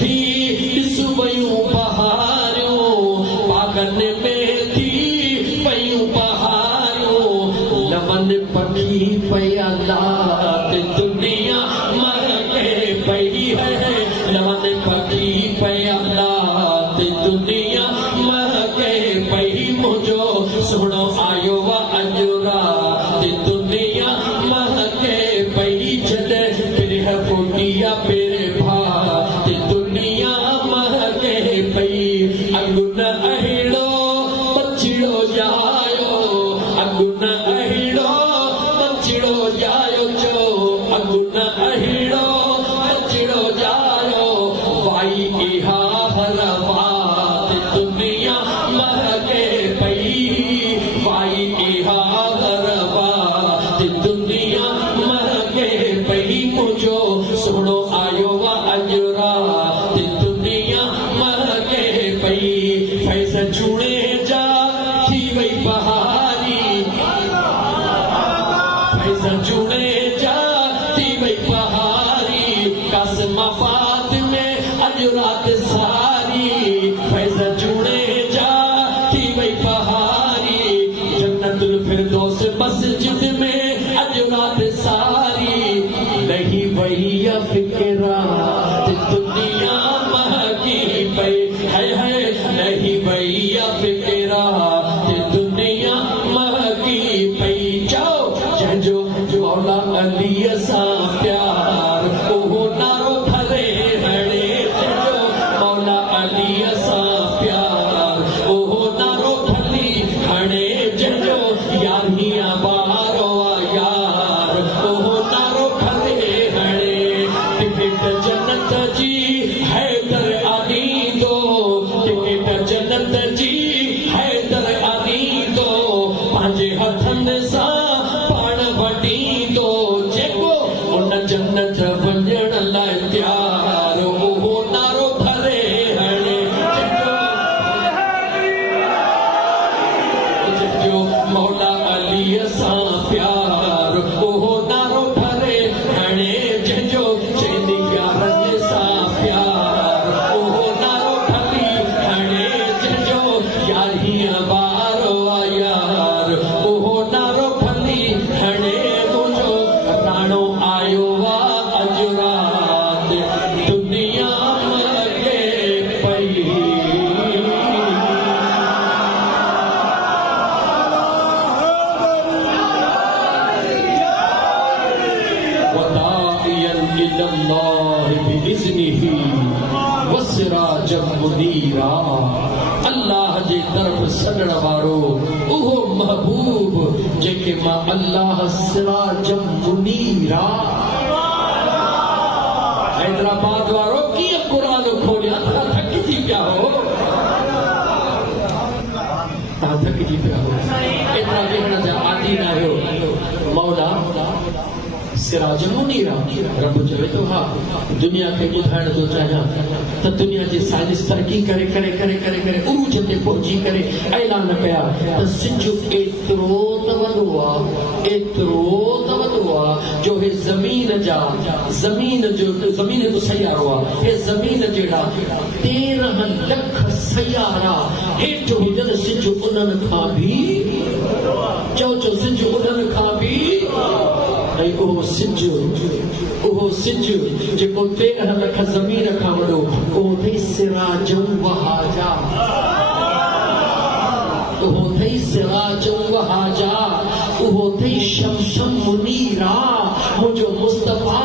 थी इस वयूं बहारियों पागन में थी वयूं बहारियों लमन पखी पया लात दुनिया मर के पई है लमन पखी पया लात दुनिया मर के पई मुझो सुनो आयो वा अजुरा दुनिया मर के पई जद फिर फुटिया पेरे भा दुनिया मर के पई अगुन अहिड़ो बचिड़ो जायो अगुन अहिड़ो बचिड़ो जायो जो अगुन अहिड़ो बचिड़ो जायो वाई इहा हरवात दुनिया मर के पई वाई इहा हरवात दुनिया मर के पई मुझो सुनो आयो वा अजरा दुनिया मर के पई फैस छुड़े जा थी वई बहारी फैस छुड़े जा थी वई बहारी कसमाबाद में अजरात सारी फैस छुड़े जा थी वई बहारी जन्नतुल फिरदौस मस्जिद में अजरात सारी नहीं वही फिक्रा दुनिया महकी पई है नहीं वही फिक्रा दुनिया महकी पई जाओ जंजो मौला अली सा प्यार ओहो नारो भले हणे जंजो मौला अली सा प्यार ओहो नारो भली हणे जंजो यारियां बारो यार ओहो नारो भले हणे टिकट जन्नत जी हैदर आनी दो टिकट जन्नत जी हैदर आनी दो पंहिंजे हथनि सां पाण वठी दो जेको उन जन्नत वञण लाइ तयार उहो नारो भरे हणे जंहिंजो मौला अलीअ सां प्यार उहो नारो भरे हणे जंहिंजो चइनी यारनि सां प्यार उहो नारो भली हणे जंहिंजो यारियां बारो यार उहो नारो भली हणे मुंहिंजो राणो आयो वा अजरात दुनिया मगे पई वदाइयन इल्लल्लाह बिइज़्निही वसिराजम मुनीरा अल्लाह जे तरफ सॾण वारो उहो महबूब जेके मां अल्लाह सिराजम मुनीरा हैदराबाद वारो कीअं क़ुरान खोलिया तव्हां थकिजी पिया हो तव्हां थकिजी पिया हो एतिरा वेहण जा आदी न आहियो मौला सिराज मुनीरा रब चवे तो हाँ दुनिया खे ॿुधाइण थो चाहियां त दुनिया जी साइंस तरक़ी करे करे करे करे करे उरूज ते पहुची करे ऐलान कया त सिज एतिरो त वॾो आहे जो हे ज़मीन जो सयारो आहे हे ज़मीन जहिड़ा 13 लख सयारा हेठि हुजनि सिज उन्हनि खां बि चओ सिज उन्हनि खां बि ऐं उहो सिज जेको 13 लख ज़मीन खां वॾो उहो अथई सिराजो वहाजा उहो अथई सिराजो वहाजा उहो अथई शमसम मुनीरा मुंहिंजो मुस्तफ़ा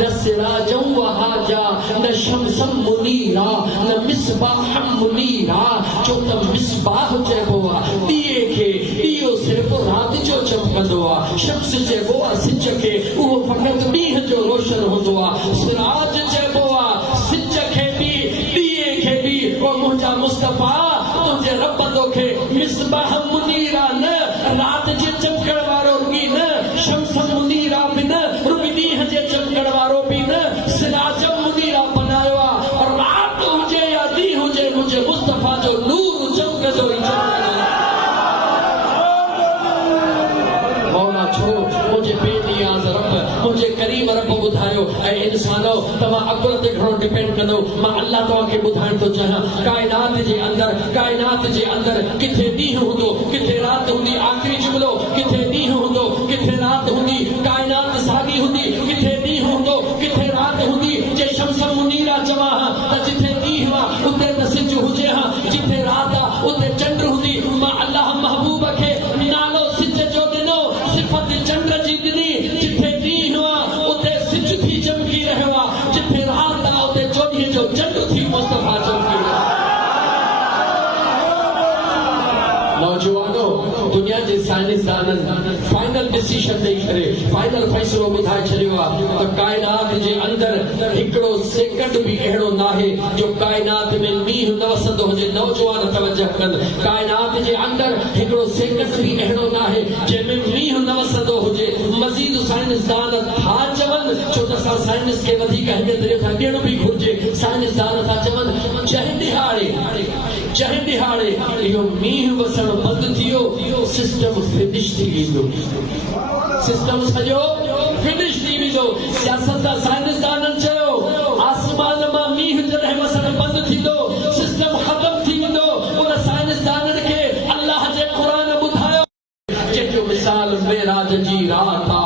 न सिराजो वहाजा न शमसम मुनीरा न मिसबाह मुनीरा छो त मिसबाह चइबो आहे ॾीए खे ॾीओ सिर्फ़ राति जो चमकंदो आहे शम्स चइबो आहे सिज खे उहो फ़क़ति ॾींहं जो रोशन हूंदो आहे सिराज चइबो आहे सिज खे बि ॾीए खे बि उहो मुंहिंजा मुस्तफ़ा तुंहिंजे रब तोखे मिसबाह मुनीरा न राति जे चमकण वारो रुॻी न शम्स मुनीरा बि न रुॻी ॾींहं जे चमकण वारो बि न सिराज मुनीरा बनायो आहे और राति हुजे या ॾींहुं हुजे मुंहिंजे मुस्तफ़ा जो नूर चमकंदो ई चमकंदो मौला छो मुंहिंजे बेनियाज़ रब मुंहिंजे करीम रब ॿुधायो ॿुधायो ऐं इंसानो तव्हां अकुल ते घणो डिपेंड कंदो मां अल्लाह तव्हांखे ॿुधाइण थो चाहियां काइनात जे अंदरि किथे ॾींहुं हूंदो किथे राति हूंदी आख़िरी जुमिलो किथे ॾींहुं हूंदो किथे राति हूंदी काइनात साॻी हूंदी किथे ॾींहुं हूंदो किथे राति हूंदी जे शम्स मुनीरा चवां हा त जिथे ॾींहुं आहे उते त सिज हुजे हा जिथे राति आहे उते चंड हूंदी मां अल्लाह महबूब खे नालो सिज जो ॾिनो सिफ़त चंड जी ॾिनी जिथे ॾींहुं आहे उते सिज थी चमकी रहियो आहे जिथे राति आहे उते चोॾींहं जो चंड थी मुस्तफ़ा चमकी रहियो नौजवानो दुनिया जे साइंसदाननि फाइनल डिसीजन ॾेई करे फाइनल फ़ैसिलो ॿुधाए छॾियो आहे त काइनात जे अंदरि हिकिड़ो सेकंड बि अहिड़ो नाहे जो काइनात में मींहुं न वसंदो हुजे नौजवान तवजह कनि काइनात जे अंदरि हिकिड़ो सेकंड बि अहिड़ो नाहे जंहिंमें मींहुं न वसंदो हुजे मज़ीद साइंसदान था चवनि छो त असां साइंस खे वधीक अहमियत ॾियणु बि घुरिजे साइंसदान था चवनि जंहिं ॾिहाड़े इहो मींहुं वसणु बंदि थी वियो सिस्टम फिनिश थी वेंदो सिस्टम सॼो फिनिश थी वेंदो सियासत साइंसदाननि चयो आसमान मां मींहुं जॾहिं वसणु बंदि थींदो सिस्टम ख़तम थी वेंदो उन साइंसदाननि खे अल्लाह जे क़ुरान ॿुधायो जंहिंजो मिसाल मेराज जी राति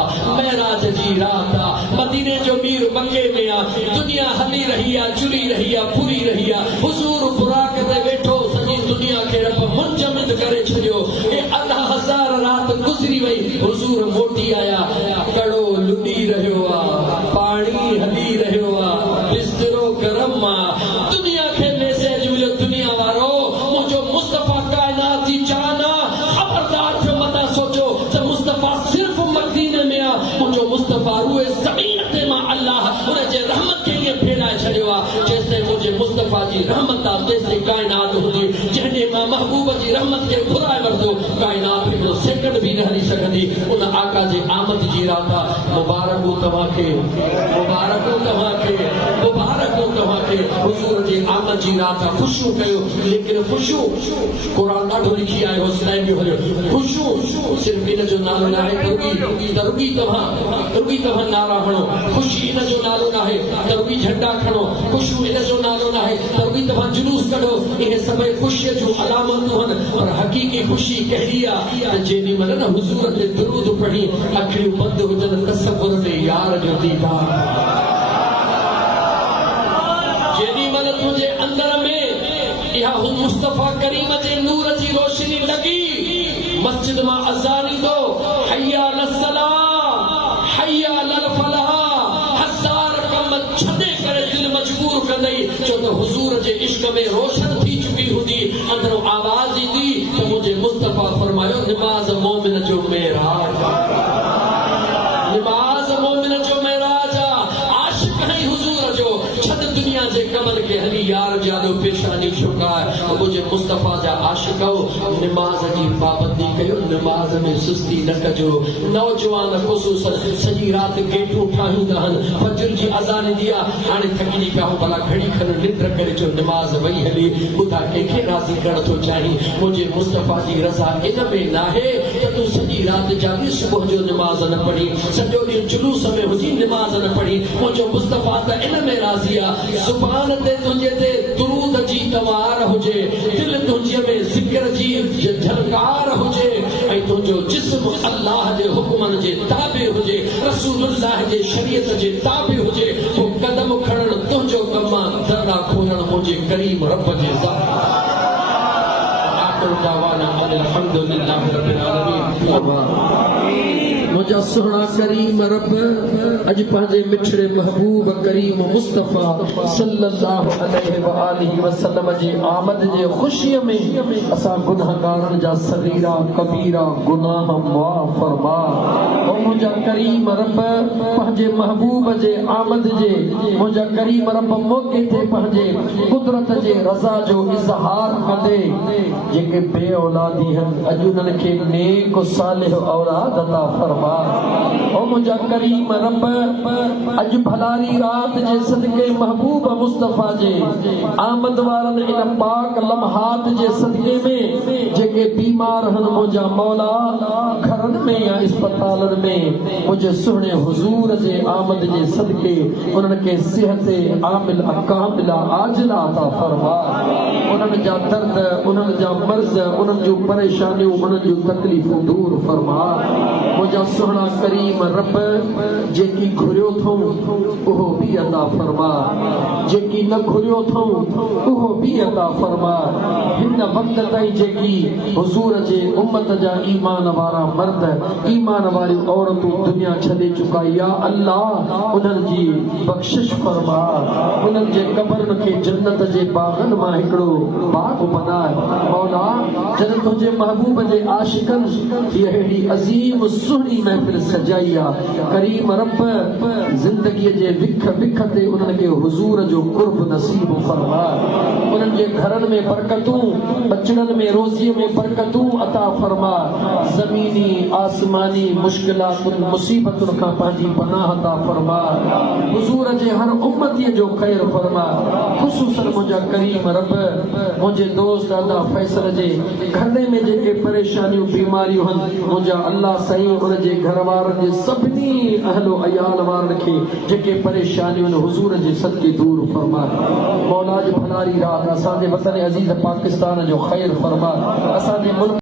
आहे मदीने जो मीर बंगे में आहे दुनिया हली रही आहे चुरी रही आहे फुरी रही आहे हुज़ूर बुराक ते वेठो सॼी दुनिया खे रब मुंजमिद करे छॾियो हे अधा हज़ार राति गुज़री वई हुज़ूर मोटी आया कड़ो लुॾी रहियो आहे पाणी हली रहियो आहे बिस्तरो गरम आहे दुनिया खे मैसेज मिलियो दुनिया वारो मुंहिंजो मुस्तफ़ा काइनात जी जान आहे ख़बरदार थियो मता सोचो त मुस्तफ़ा सिर्फ़ मदीने में आहे मुंहिंजो मुस्तफ़ा रूए ज़मीन ते मां अल्लाह उन जे रहमत खे ईअं फैलाए छॾियो आहे जेसिताईं मुंहिंजे मुस्तफ़ा जी रहमत आहे तेसिताईं काइनात हूंदी जंहिं मां महबूब जी रहमत खे घुराए वरितो काइनात हिकिड़ो सेकंड बि न हली सघंदी उन आका जे आमद जी राति आहे मुबारकूं तव्हांखे हुज़ूर जे आमद जी राति आहे ख़ुशियूं कयो लेकिन ख़ुशियूं क़ुरान ॾाढो लिखी आयो सुनाए बि हलियो ख़ुशियूं सिर्फ़ इन जो नालो न आहे रुगी तव्हां नारा खणो ख़ुशी इन जो नालो न आहे त रुगी झंडा खणो ख़ुशियूं इन जो नालो न आहे त रुगी तव्हां जुलूस कढो इहे सभई ख़ुशीअ जूं अलामतूं आहिनि पर हक़ीक़ी ख़ुशी कहिड़ी आहे त जेॾी महिल न हुज़ूर ते दुरूद पढ़ी अखियूं बंदि हुजनि तसव्वुर में यार जो दीदार जेॾी महिल तुंहिंजे अंदर में इहा मुस्तफ़ा करीम जे नूर जी रोशनी लॻी मस्जिद मां अज़ान ईंदो हय्या अलस्सलाह हय्या अलल फलाह हज़ार कम छॾे करे दिलि मजबूर कंदई छो त हुज़ूर जे इश्क में रोशन थी चुकी हूंदी अंदरों आवाज़ ईंदी त मुंहिंजे मुस्तफ़ा फरमायो निमाज़ मोमिन जो मेराज हुज़ूर जो छद दुनिया जे कमल के हली यार जादो पेशानी छुका मुझे मुस्तफ़ा जा आशिको नमाज जी पाबंदी कयो नमाज में सुस्ती न कजो नौजवान ख़ुसूसन सॼी राति गेटूं ठाहियूं आहिनि फजर जी अज़ान दिया हाणे थकिजी पिया भला घड़ी खन निंड करे जो नमाज वई हली ॿुधा कंहिंखे राज़ी करण थो चाहीं मुंहिंजे मुस्तफ़ा जी रज़ा इन में नाहे त तूं सॼी राति जागी सुबुह जो नमाज न पढ़ी सॼो ॾींहुं जुलूस में हुजी नमाज न पढ़ी मुंहिंजो मुस्तफ़ा त इन में राज़ी आहे ज़ुबान ते तुंहिंजे ते दुरूद जी तवार हुजे दिलि तुंहिंजे में ज़िक्र जी झलकार हुजे ऐं तुंहिंजो जिस्म अल्लाह जे हुक्मनि जे ताबे हुजे रसूलुल्लाह जे शरीयत जे ताबे हुजे पोइ कदम खणणु तुंहिंजो कमु आहे दरड़ा खोलणु मुंहिंजे करीम रब जे मुझा सुहना करीम रब अज पंहिंजे मिठड़े महबूब करीम मुस्तफ़ा सल्लल्लाहु अलैहि व आलिहि वसल्लम जी आमद जे खुशीअ में असां गुनाहगारनि जा सगीरा कबीरा गुनाह माफ़ फरमा ओ मुझा करीम रब पंहिंजे महबूब जे आमद जे मुझा करीम रब मौके ते पंहिंजे कुदरत जे रज़ा जो इज़हार कंदे जेके बे औलादी आहिनि अॼु उन्हनि खे नेक सालिह औलाद अता फरमा फरमा। ओ मुंहिंजा करीम रब अज भलारी रात जे सदके महबूब मुस्तफा जे आमद वारन इन पाक लम्हात जे सदके में जेके बीमार हन मुंहिंजा मौला घरन में या अस्पतालन में मुझे सुहणे हुजूर जे आमद जे सदके उन्हनि खे सिहत आमिल कामिला आजिला अता फरमा। उन्हनि जा दर्द, उन्हनि जा मर्ज़, उन्हनि जूं परेशानियूं, उन्हनि जूं तकलीफ़ूं दूर फरमा। मुंहिंजा सुहिणा करीम रब जेकी घुरियो अथऊं उहो बि अता फरमा, जेकी न घुरियो अथऊं उहो बि अता फरमा। हिन वक़्त ताईं जेकी हुजूर जे उम्मत जा ईमान वारा मर्द, ईमान वारी औरतूं दुनिया छॾे चुका, या अल्लाह उन्हनि जी बख़्शिश फरमा। उन्हनि जे कब्रनि खे जन्नत जे बाग़नि मां हिकिड़ो बाग़ बनाए। मौला जॾहिं तुंहिंजे महबूब जे आशिक़नि हीअ अहिड़ी अज़ीम सुहिणी महफ़िल सजाई आहे, करीम रब ज़िंदगीअ जे विख विख ते उन्हनि खे हुजूर जो क़ुर्ब नसीब फरमा। उन्हनि जे घरनि में बरकतूं, बचड़नि में रोज़ीअ में बरकतूं अता फरमा। ज़मीनी आसमानी मुश्किलातुनि मुसीबतुनि खां पंहिंजी पनाह अता फरमा। हुजूर जे हर उम्मतीअ जो ख़ैर फरमा। ख़ुसूसन मुंहिंजा करीम रब मुंहिंजे दोस्त अदा फैसल जे घरने में जेके परेशानियूं बीमारियूं आहिनि, मुंहिंजा अल्लाह साईं उन जे घर वारनि जे सभिनी अहलो अयाल वारनि खे जेके परेशानियूं आहिनि हुजूर जे सदके दूर फरमा। मौला जी भलारी रात असांजे वतन अज़ीज़ पाकिस्तान जो ख़ैर फरमा। असांजे मुल्क